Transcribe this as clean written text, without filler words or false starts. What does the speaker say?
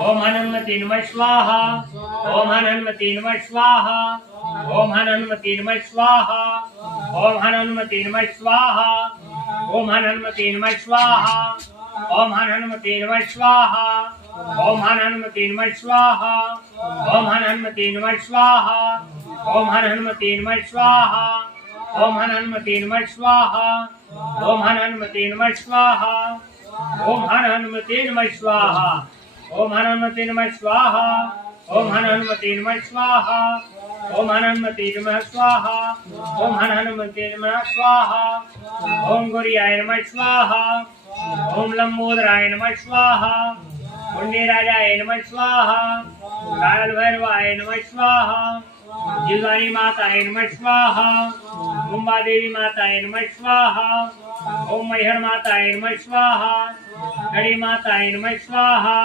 ओम हनुमते नमः स्वाहा ओम हनुमते नमः स्वाहा ओम हनुमते नमः स्वाहा ओम हनुमते नमः स्वाहा ओम हनुमते नमः स्वाहा ओम हनुमते नमः स्वाहा ओम हनुमते नमः स्वाहा ओम हनुमते नमः स्वाहा ओम हनुमते नमः स्वाहा ओम हनुमते नमः स्वाहा ओम हनुमते नमः स्वाहा ओम हनुमते नमः स्वाहा ओम हनुमते नमः स्वाहा ओम हनुमते नमः स्वाहा ओम हनुमते नमः स्वाहा ओम हनुमते नमः स्वाहा ओम गुरियाय नमः स्वाहा ओम लंबोदराय नमः स्वाहा पुण्यराजाय नमः स्वाहा काल भैरवाय नमः स्वाहा जिलवाणी माताय नमः स्वाहा कुंभा देवी माताय नमः स्वाहा ओम मैहर माताय नमः स्वाहा गड़ी माताय नमः स्वाहा।